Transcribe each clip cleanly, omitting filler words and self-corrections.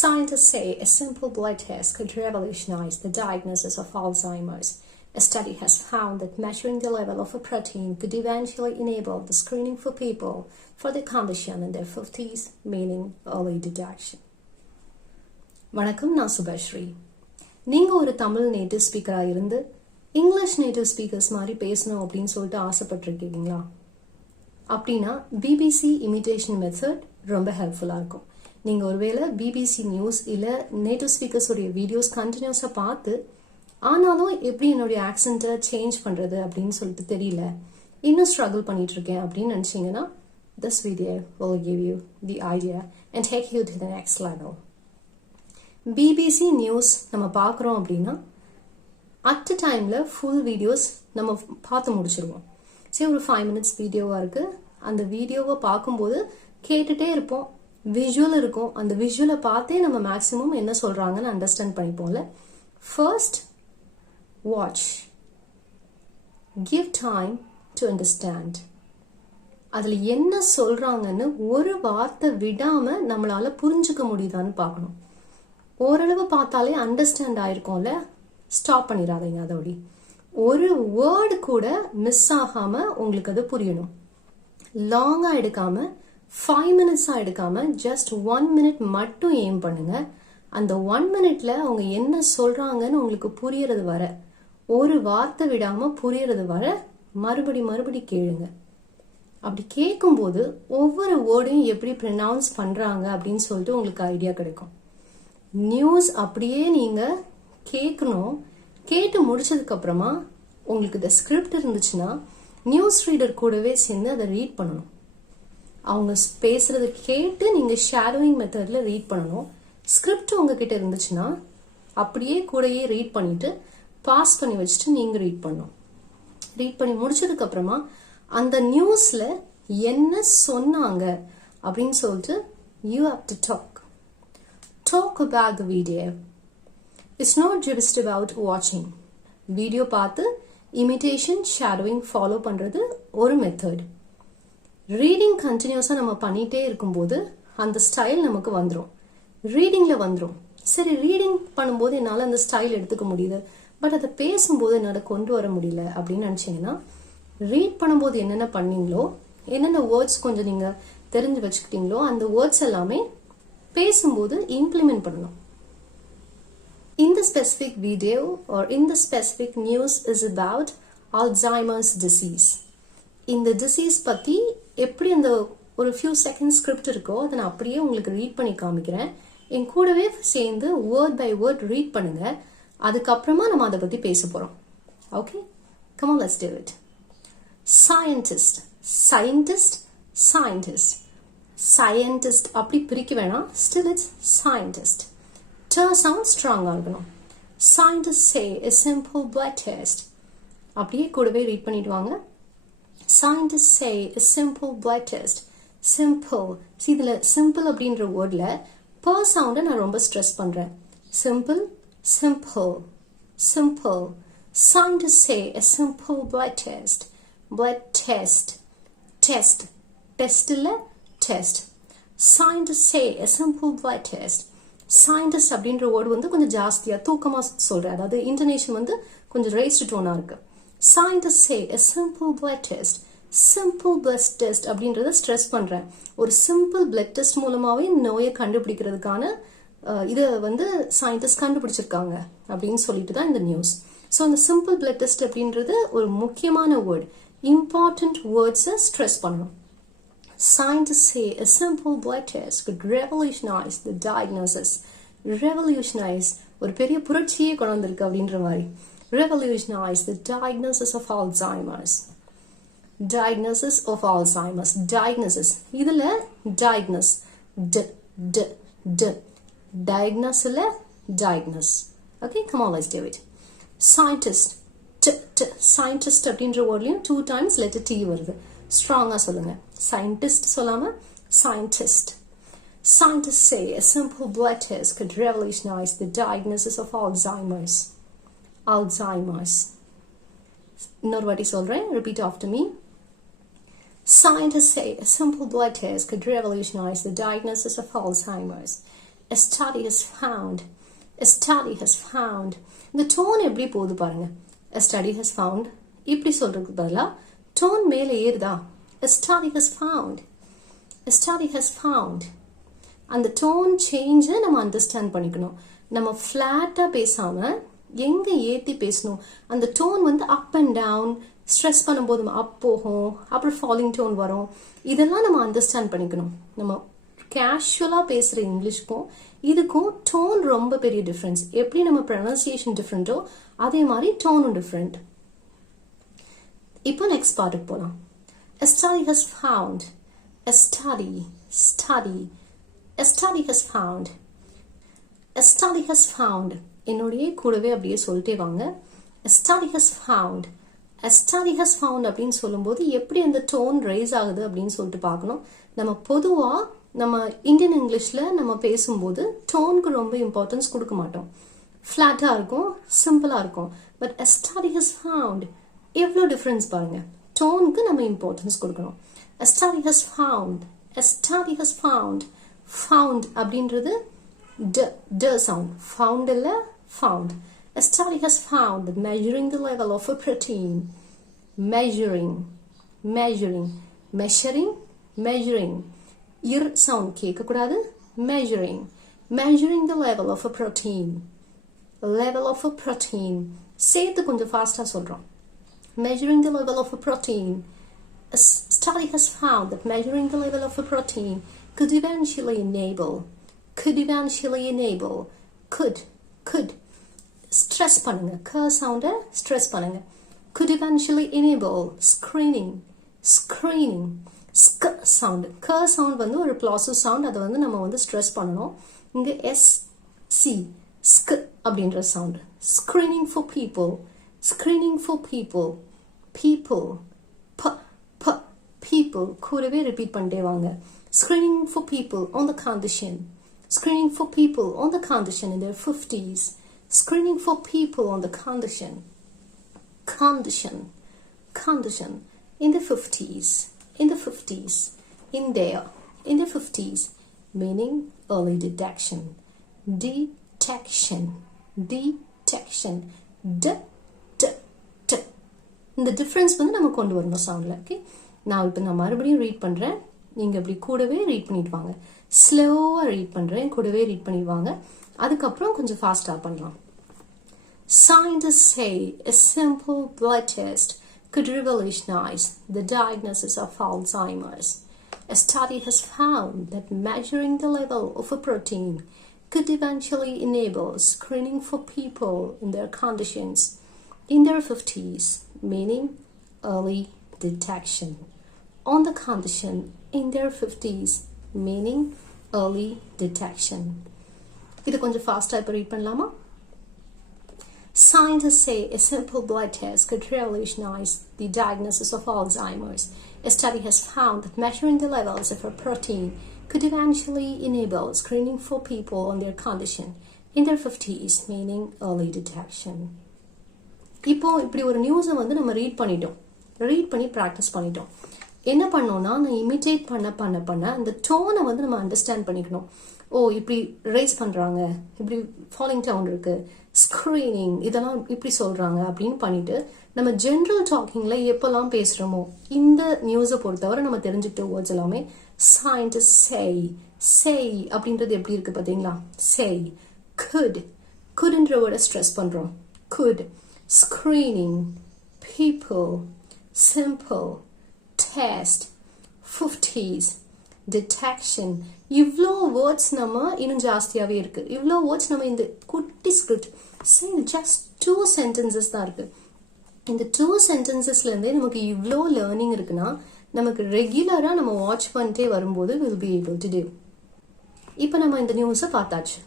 Scientists say a simple blood test could revolutionize the diagnosis of Alzheimer's. A study has found that measuring the level of a protein could eventually enable the screening for people for the condition in their 50s, meaning early detection. வணக்கம், நான் சுபஸ்ரீ. நீங்க ஒரு Tamil native ஸ்பீக்கரா இருந்து English native speakers மாதிரி பேசணும் அப்படின்னு சொல்லிட்டு ஆசைப்பட்டிருக்கீங்களா? அப்படின்னா பிபிசி இமிடேஷன் மெத்தட் ரொம்ப ஹெல்ப்ஃபுல்லா இருக்கும். நீங்க ஒருவேளை பிபிசி நியூஸ் இல்ல நேட்டிவ் ஸ்பீக்கர்ஸோடைய வீடியோஸ் கண்டினியூஸா பார்த்து ஆனாலும் எப்படி என்னுடைய ஆக்சென்ட்டை சேஞ்ச் பண்றது அப்படின்னு சொல்லிட்டு தெரியல, இன்னும் ஸ்ட்ரகிள் பண்ணிட்டு இருக்கேன் அப்படின்னு நினைச்சீங்கன்னா this video will give you the idea and take you to the next level. BBC news நம்ம பார்க்குறோம் அப்படின்னா அட் அ டைம்ல ஃபுல் வீடியோஸ் நம்ம பார்த்து முடிச்சிருவோம். சரி, ஒரு 5 minutes வீடியோவா இருக்கு, அந்த வீடியோவை பார்க்கும்போது கேட்டுட்டே இருப்போம், விஷுவல் இருக்கும், அந்த விஷுவலை பார்த்தே நம்ம மேக்ஸிமம் என்ன சொல்றாங்கன்னு அண்டர்ஸ்டாண்ட் பண்ணிப்போம்ல. First watch, give time to understand. அதுல என்ன சொல்றாங்கன்னு ஒரு வார்த்தை விடாம நம்மளால புரிஞ்சுக்க முடியுதான்னு பார்க்கணும். ஓரளவு பார்த்தாலே அண்டர்ஸ்டாண்ட் ஆயிருக்கும்ல, ஸ்டாப் பண்ணிடாதீங்க. அதோட ஒரு வேர்டு கூட மிஸ் ஆகாம உங்களுக்கு அது புரியணும். லாங்கா எடுக்காம 5 minutes எடுக்காம ஜஸ்ட் 1 minute மட்டும் எய்ம் பண்ணுங்க. அந்த 1 minuteல அவங்க என்ன சொல்றாங்கன்னு உங்களுக்கு புரியறது வர, ஒரு வார்த்தை விடாம புரியறது வர மறுபடி கேளுங்க. அப்படி கேட்கும்போது ஒவ்வொரு வேர்டையும் எப்படி ப்ரொனவுன்ஸ் பண்றாங்க அப்படின்னு சொல்லிட்டு உங்களுக்கு ஐடியா கிடைக்கும். நியூஸ் அப்படியே நீங்க கேட்கணும். கேட்டு முடிச்சதுக்கு அப்புறமா உங்களுக்கு இந்த ஸ்கிரிப்ட் இருந்துச்சுன்னா நியூஸ் ரீடர் கூடவே சேர்ந்து அதை ரீட் பண்ணணும். அவங்க பேசுறத கேட்டு நீங்க ஷேடோயிங் மெத்தட்ல ரீட் பண்ணணும். ஸ்கிரிப்ட் உங்ககிட்ட இருந்துச்சுன்னா அப்படியே கூடயே ரீட் பண்ணிட்டு பாஸ் பண்ணி வச்சுட்டு நீங்க ரீட் பண்ணணும். ரீட் பண்ணி முடிச்சதுக்கு அப்புறமா அந்த நியூஸ்ல என்ன சொன்னாங்க அப்படின்னு சொல்லிட்டு you have to talk about the video. It's not just about watching. Video பார்த்து இமிடேஷன் ஷேடோயிங் ஃபாலோ பண்றது ஒரு மெத்தட். ரீடிங் கண்டினியூஸா நம்ம பண்ணிட்டே இருக்கும்போது அந்த ஸ்டைல் நமக்கு வந்துடும், ரீடிங்ல வந்துடும். சரி, ரீடிங் பண்ணும்போது என்னால அந்த ஸ்டைல் எடுத்துக்க முடியுது, பட் அதை பேசும்போது என்னால கொண்டு வர முடியல அப்படின்னு நினைச்சீங்கன்னா ரீட் பண்ணும்போது என்னென்ன பண்ணீங்களோ, என்னென்ன வேர்ட்ஸ் கொஞ்சம் நீங்க தெரிஞ்சு வச்சுக்கிட்டீங்களோ அந்த வேர்ட்ஸ் எல்லாமே பேசும்போது இம்ப்ளிமெண்ட் பண்ணணும். In the specific video or in the specific news is about Alzheimer's disease. இந்த டிசீஸ் பத்தி எப்படி அந்த ஒரு ஃபியூ செகண்ட் ஸ்கிரிப்ட் இருக்கோ அதை நான் அப்படியே உங்களுக்கு ரீட் பண்ணி காமிக்கிறேன். என் கூடவே சேர்ந்து வேர்ட் பை வேர்ட் ரீட் பண்ணுங்க. அதுக்கப்புறமா நம்ம அதை பத்தி பேச போறோம். Okay, come on, let's do it. Scientist, scientist, scientist, scientist அப்படி பிரிக்க வேணாம், still it's scientist. sound strong ஆகணும். Scientists say a simple blood test. அப்படியே கூடவே ரீட் பண்ணிட்டு வாங்க. Scientists say a simple blood test. Simple. See, இதுல simple அப்படின்ற வேர்ட்ல per sound நான் ரொம்ப ஸ்ட்ரெஸ் பண்றேன். Simple, simple, simple. Scientists say a simple blood test. Blood test. Test. Test இல்ல, test. Scientists say a simple blood test. Scientist அப்படின்ற word வந்து கொஞ்சம் ஜாஸ்தியா தூக்கமா சொல்றேன், அதாவது இன்டர்நேஷன் வந்து கொஞ்சம் ரேஸ்ட் டோனா இருக்கு. Scientists say a simple blood test. Simple blood test அப்படின்றத ஸ்ட்ரெஸ் பண்றேன். ஒரு சிம்பிள் பிளட் டெஸ்ட் மூலமாவே நோயை கண்டுபிடிக்கிறதுக்கான இதை வந்து சயின்டிஸ்ட் கண்டுபிடிச்சிருக்காங்க அப்படின்னு சொல்லிட்டு தான் இந்த நியூஸ். ஸோ அந்த சிம்பிள் பிளட் டெஸ்ட் அப்படின்றது ஒரு முக்கியமான வேர்டு, இம்பார்ட்டன்ட் வேர்ட்ஸை ஸ்ட்ரெஸ் பண்ணணும். Scientists say a simple blood test could revolutionize the diagnosis. Revolutionize ஒரு பெரிய புரட்சியே கொண்டு வந்திருக்கு அப்படின்ற மாதிரி. Revolutionize the diagnosis of Alzheimer's. Diagnosis of Alzheimer's. Diagnosis. இதுல diagnose. Diagnose இல்ல, diagnose. Okay, come on, let's do it. Scientist. Scientist அப்படின்ற வேர்ட்லயும் 2 times letter T வருது. ஸ்ட்ராங்கா சொல்லுங்க. Scientist சொல்லாம scientist. Scientists say a simple blood test could revolutionize the diagnosis of Alzheimer's. Alzheimer's. இன்னொரு வாட்டி சொல்றேன், repeat after me. Scientists say a simple blood test could revolutionize the diagnosis of Alzheimer's. A study has found. A study has found. இந்த tone எப்படி போகுது பாருங்க. A study has found. இப்படி சொல்றதுக்கு பதிலா tone மேலே ஏறுதா. A study has found. A study has found. அந்த tone change நம்ம அண்டர்ஸ்டாண்ட் பண்ணிக்கணும். நம்ம ஃப்ளாட்டா பேசாம எங்க ஏத்தி பேசணும். அந்த டோன் வந்து அப் அண்ட் டவுன், ஸ்ட்ரெஸ் பண்ணும்போது அப் போகும், அப்புறம் ஃபாலிங் டோன் வரும். இதெல்லாம் நம்ம அண்டர்ஸ்டாண்ட் பண்ணிக்கணும். நம்ம கேஷுவலா பேசுற இங்கிலீஷ்க்கும் இதுக்கும் டோன் ரொம்ப பெரிய டிஃபரன்ஸ். எப்படி நம்ம ப்ரொனன்சியேஷன் டிஃப்ரெண்டோ அதே மாதிரி டோனும் டிஃப்ரெண்ட். இப்போ நெக்ஸ்ட் பார்ட்டுக்கு போலாம். A study has found. A study. A study has found. A study has found. என்னுடைய கூடவே அப்படியே சொல்லிட்டே வாங்க. A study has found. A study has found அப்படின்னு சொல்லும்போது எப்படி அந்த டோன் ரைஸ் ஆகுது அப்படின்னு சொல்லிட்டு பார்க்கணும். நம்ம பொதுவா நம்ம இந்தியன் இங்கிலீஷ்ல நம்ம பேசும்போது டோனுக்கு ரொம்ப இம்பார்ட்டன்ஸ் கொடுக்க மாட்டோம். ஃபிளாட்டா இருக்கும், சிம்பிளா இருக்கும். But a study has found எவ்வளோ டிஃபரன்ஸ் பாருங்க. டோனுக்கு நம்ம இம்பார்ட்டன்ஸ் கொடுக்கணும். A study has found. A study has found. Found அப்படின்றது d sound. Found இல்ல found. A study has found that measuring the level of a protein. Measuring. Ir sound கேட்க கூடாது. Measuring the level of a protein. Level of a protein. சேர்த்து கொஞ்சம் ஃபாஸ்டா சொல்றோம். Measuring the level of a protein. A study has found that measuring the level of a protein could eventually enable. Could. Stress பண்ணுங்க. K sound stress பண்ணுங்க. Could eventually enable screening. Sk sound. K sound வந்து ஒரு plosive sound. அதை வந்து நம்ம வந்து stress பண்ணணும். இங்க S C sk அப்படின்ற sound. Screening for people. People. People. கூடவே ரிப்பீட் பண்ணிட்டே வாங்க. Screening for people on the condition in their 50s. Screening for people on the condition in the 50s. In their 50s, meaning early detection. இந்த difference வந்து நம்ம கொண்டு வரணும் சவுண்ட்ல. Okay, நான் இப்போ நான் மறுபடியும் ரீட் பண்றேன். நீங்க அப்படி கூடவே ரீட் பண்ணிட்டு வாங்க. ஸ்லோவா ரீட் பண்றேன், கூடவே ரீட் பண்ணிடுவாங்க. அதுக்கப்புறம் கொஞ்சம் ஃபாஸ்டா பண்ணலாம். Scientists say a simple blood test could revolutionize the diagnosis of Alzheimer's. A study has found that measuring the level of a protein could eventually enable screening for people in their conditions in their 50s, meaning early detection. On the condition in their 50s, meaning early detection. இது கொஞ்சம் ஃபாஸ்டா இப்போ read பண்ணலாமா? Scientists say a simple blood test could revolutionize the diagnosis of Alzheimer's. A study has found that measuring the levels of a protein could eventually enable screening for people on their condition in their 50s, meaning early detection. இப்போ இப்படி ஒரு நியூஸை வந்து நம்ம read பண்ணி practice பண்ணிட்டோம். என்ன பண்ணோம்னா, நான் இமிட்டேட் பண்ண அந்த டோனை வந்து நம்ம அண்டர்ஸ்டாண்ட் பண்ணிக்கணும். ஓ, இப்படி ரைஸ் பண்றாங்க, இப்படி ஃபாலிங் டவுன் இருக்கு, ஸ்கிரீனிங் இதெல்லாம் இப்படி சொல்றாங்க அப்படின்னு பண்ணிட்டு நம்ம ஜென்ரல் டாக்கிங்ல எப்பெல்லாம் பேசுறோமோ இந்த நியூஸை பொறுத்தவரை நம்ம தெரிஞ்சுக்கிட்ட வேர்ட்ஸ் எல்லாமே scientists say அப்படின்றது எப்படி இருக்கு பாத்தீங்களா? say couldன்ற வேர்டை ஸ்ட்ரெஸ் பண்றோம். could, screening, people, simple, test, 50s, detection. இவ்வளோ வேர்ட்ஸ் நம்ம இன்னும் ஜாஸ்தியாவே இருக்கு. இவ்வளோ வேர்ட்ஸ் நம்ம இந்த குட்டி ஸ்கிரிப்ட் ஜஸ்ட் 2 sentences தான் இருக்கு. இந்த 2 sentencesல இருந்தே நமக்கு இவ்வளோ லேர்னிங் இருக்குன்னா நமக்கு ரெகுலரா நம்ம வாட்ச் பண்ணிட்டே வரும்போது will be able to do. இப்போ நம்ம இந்த நியூஸை பார்த்தாச்சு,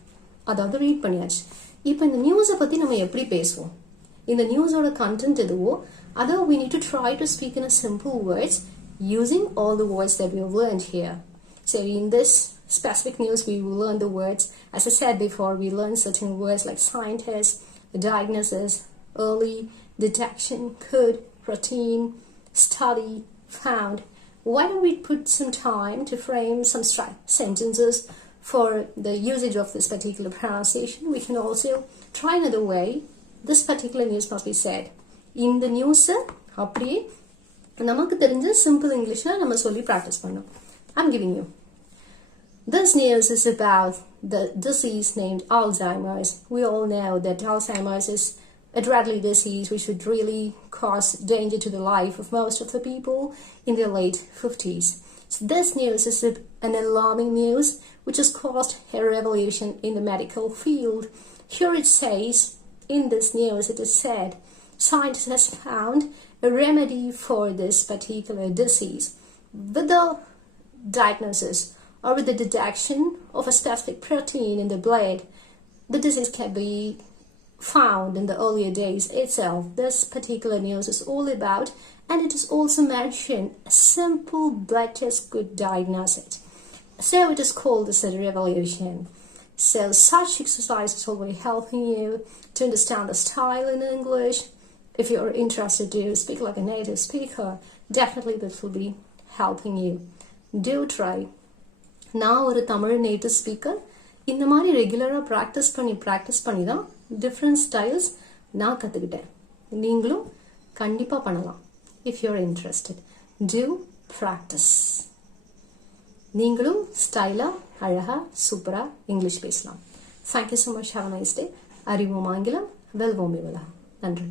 அதாவது ரீட் பண்ணியாச்சு. இப்போ இந்த நியூஸை பத்தி நம்ம எப்படி பேசுவோம்? இந்த நியூஸோட கண்டென்ட் எதுவோ அதை we need to try to speak in a simple words using all the words that we have learned here. So in this specific news we will learn the words, as I said before, we learn certain words like scientist, diagnosis, early detection, could, protein, study, found. Why don't we put some time to frame some sentences for the usage of this particular pronunciation, we can also try another way. This particular news must be said. In the news, அப்படியே நமக்கு தெரிஞ்ச simple Englishல நம்ம சொல்லி practice பண்ணோம். I'm giving you. This news is about the disease named Alzheimer's. We all know that Alzheimer's is a deadly disease which would really cause danger to the life of most of the people in their late 50s. So this news is an alarming news which has caused a revolution in the medical field. Here it says, in this news it is said, scientists has found a remedy for this particular disease. With the diagnosis or with the detection of a specific protein in the blood, the disease can be found in the earlier days itself. This particular news is all about, and it is also mentioned, a simple blood test could diagnose it. So it is called as a revolution. So such exercises will be helping you to understand the style in English. If you're interested to speak like a native speaker, definitely this will be helping you. Do try. நான் ஒரு Tamil native speaker. இந்த மாதிரி ரெகுலராக practice பண்ணி தான் different styles நான் கற்றுக்கிட்டேன். நீங்களும் கண்டிப்பாக பண்ணலாம். If you are interested, to practice. நீங்களும் ஸ்டைலாக அழகாக சூப்பராக இங்கிலீஷ் பேசலாம். Thank you so much. Have a nice day. அறிவோம் ஆங்கிலம், வெல்வோம் இவளா. நன்றி.